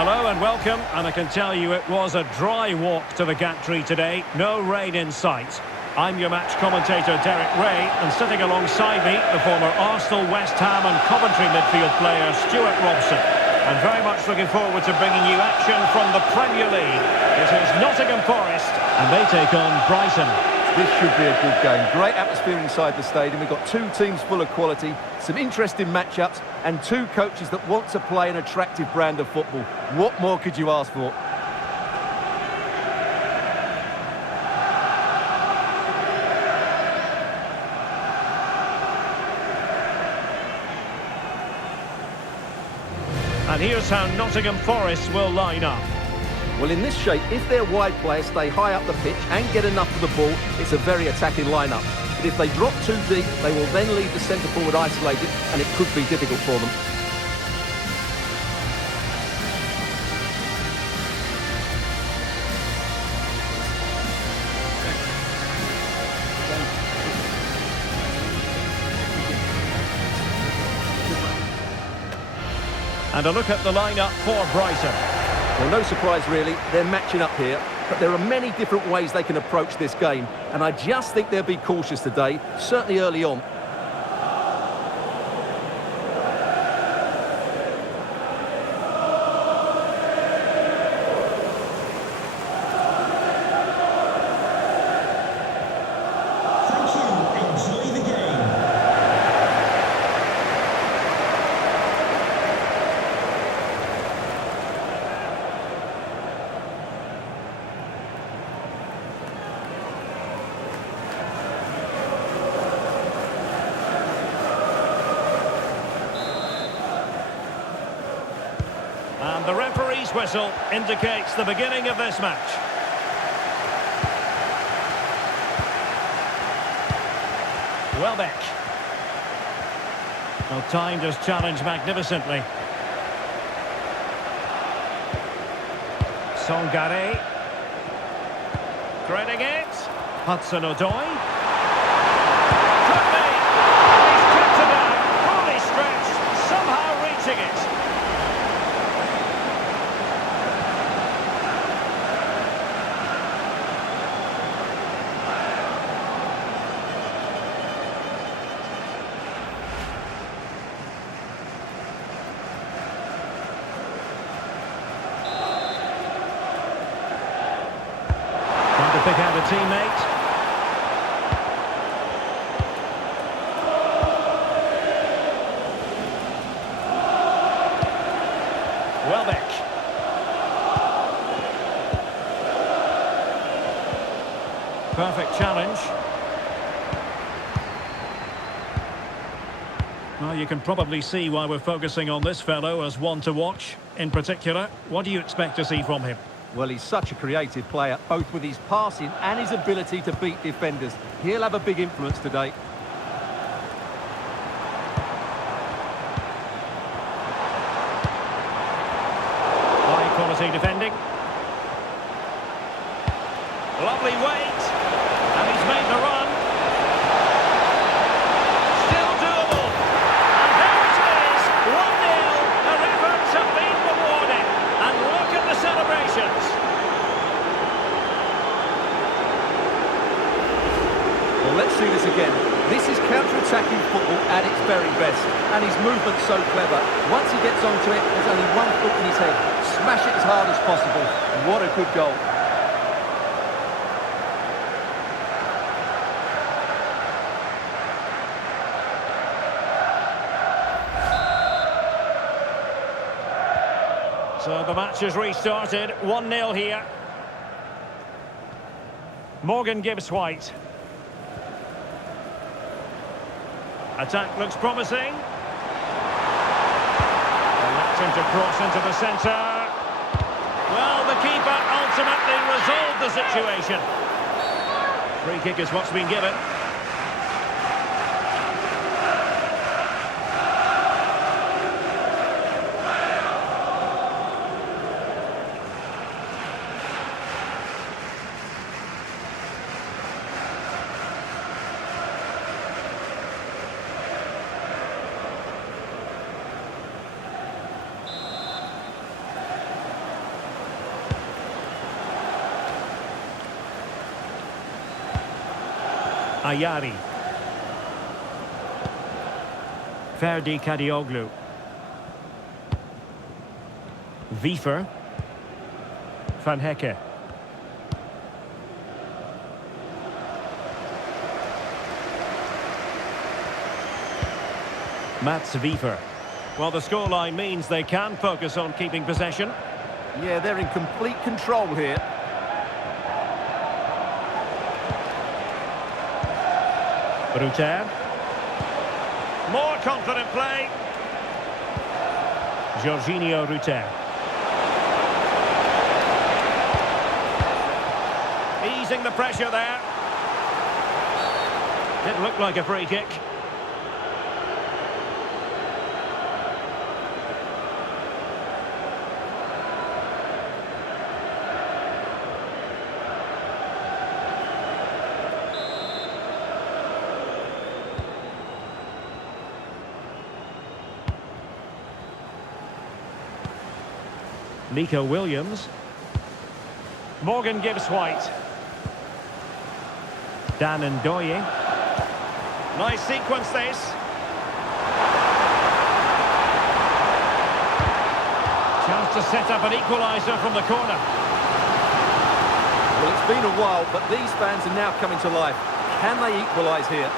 Hello and welcome, and I can tell you it was a dry walk to the gantry today, no rain in sight. I'm your match commentator Derek Ray, and sitting alongside me, the former Arsenal, West Ham and Coventry midfield player Stuart Robson. And very much looking forward to bringing you action from the Premier League. It is Nottingham Forest, and they take on Brighton. This should be a good game. Great atmosphere inside the stadium. We've got two teams full of quality, some interesting matchups, and two coaches that want to play an attractive brand of football. What more could you ask for? And here's how Nottingham Forest will line up. Well, in this shape, if their wide players stay high up the pitch and get enough of the ball, it's a very attacking lineup. But if they drop too deep, they will then leave the centre forward isolated, and it could be difficult for them. And a look at the lineup for Brighton. Well, no surprise really, they're matching up here, but there are many different ways they can approach this game, and I just think they'll be cautious today, certainly early on. And the referee's whistle indicates the beginning of this match. Welbeck. Well, timed his challenge magnificently. Songare. Threading it. Hudson-Odoi. Could be. He's kept it down. Fully stretched. Somehow reaching it. To pick out a teammate. Welbeck. Perfect challenge. Well, you can probably see why we're focusing on this fellow as one to watch. In particular, what do you expect to see from him? Well, he's such a creative player, both with his passing and his ability to beat defenders. He'll have a big influence today. High quality defending. Lovely weight. And he's made the run. Still doable. And there it is. 1-0. Their efforts have been rewarded. And look at the celebrations. Well, let's see this again. This is counter-attacking football at its very best. And his movement's so clever. Once he gets onto it, there's only one foot in his head. Smash it as hard as possible. What a good goal. So the match has restarted. 1-0 here. Morgan Gibbs-White. Attack looks promising. Electing to cross into the centre. Well, the keeper ultimately resolved the situation. Free kick is what's been given. Ayari. Ferdi Kadioglu. Wiefer. Van Hecke. Mats Wiefer. Well, the scoreline means they can focus on keeping possession. Yeah, they're in complete control here. Ruter. More confident play. Jorginho Ruter. Easing the pressure there. Didn't look like a free kick. Nico Williams. Morgan Gibbs White. Dan Ndoye. Nice sequence this. Chance to set up an equaliser from the corner. Well, it's been a while, but these fans are now coming to life. Can they equalise here?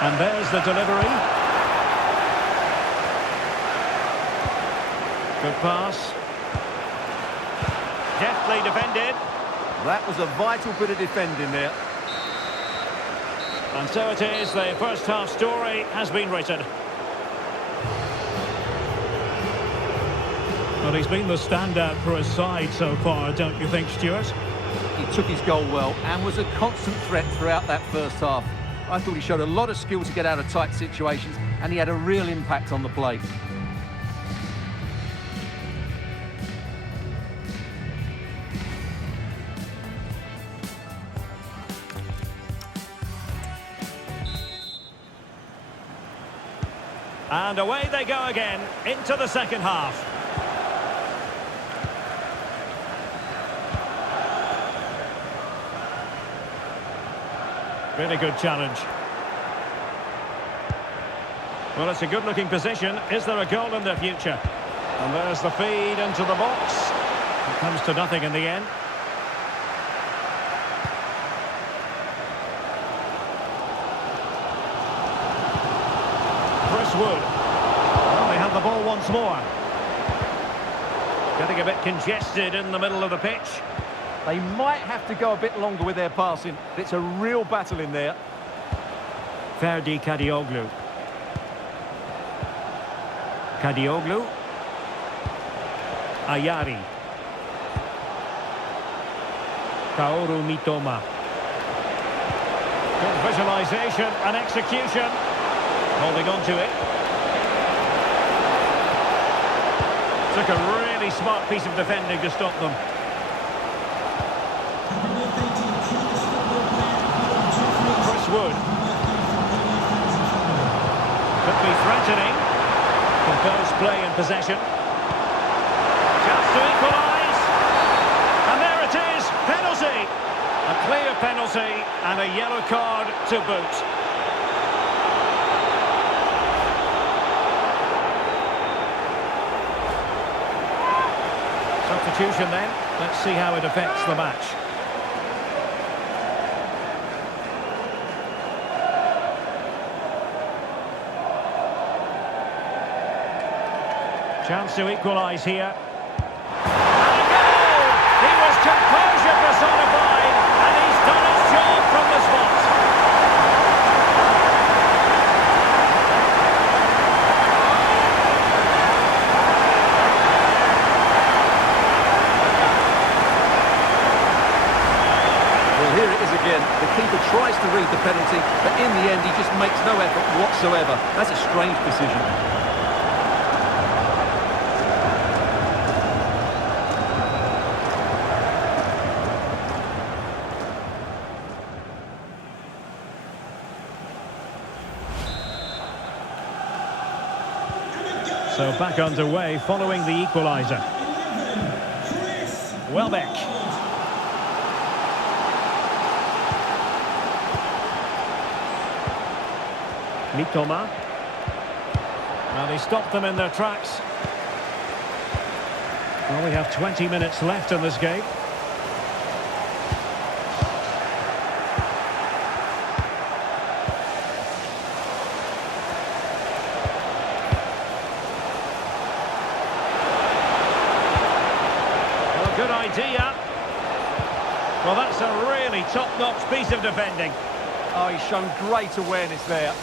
And there's the delivery. Good pass. Deftly defended. That was a vital bit of defending there. And so it is, the first half story has been written. Well, he's been the standout for his side so far, don't you think, Stuart? He took his goal well and was a constant threat throughout that first half. I thought he showed a lot of skill to get out of tight situations, and he had a real impact on the play. And away they go again, into the second half. Really good challenge. Well, it's a good-looking position. Is there a goal in the future? And there's the feed into the box. It comes to nothing in the end. Chris Wood. Well, they have the ball once more. Getting a bit congested in the middle of the pitch. They might have to go a bit longer with their passing. It's a real battle in there. Ferdi Kadioglu. Kadioglu. Ayari. Kaoru Mitoma. Good visualisation and execution. Holding on to it. Took a really smart piece of defending to stop them. Wood. Could be threatening. Composed play in possession. Chance to equalise. And there it is. Penalty. A clear penalty and a yellow card to boot. Substitution then. Let's see how it affects the match. Chance to equalise here. And a goal! He was composure personified, and he's done his job from the spot. Well, here it is again. The keeper tries to read the penalty, but in the end he just makes no effort whatsoever. That's a strange decision. So back underway following the equaliser. Welbeck. Mitoma. Well, they stopped them in their tracks. Well, we have 20 minutes left in this game. Well, good idea. Well, that's a really top-notch piece of defending. Oh, he's shown great awareness there.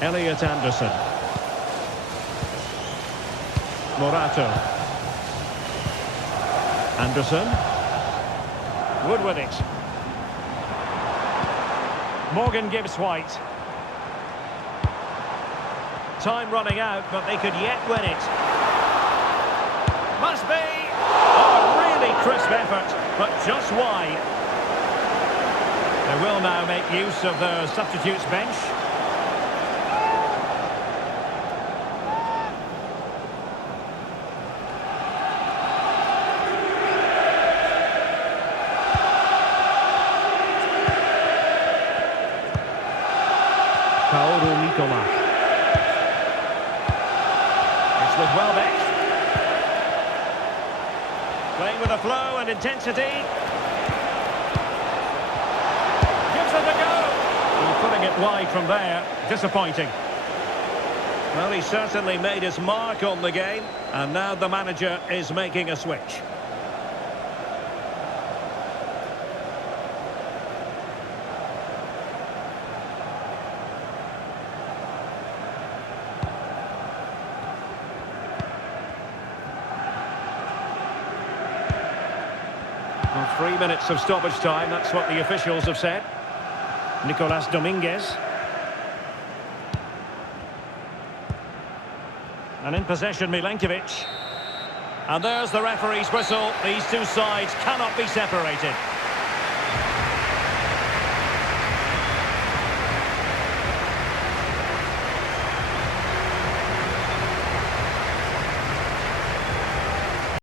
Elliot Anderson. Morato. Anderson. Wood with it. Morgan Gibbs-White. Time running out, but they could yet win it. Must be! Oh, a really crisp effort, but just wide. They will now make use of their substitutes bench. Mitoma. It's with Welbeck. Playing with a flow and intensity. Gives it a go. And putting it wide from there. Disappointing. Well, he certainly made his mark on the game. And now the manager is making a switch. Well, 3 minutes of stoppage time, that's what the officials have said. Nicolas Dominguez. And in possession, Milenkovic. And there's the referee's whistle. These two sides cannot be separated.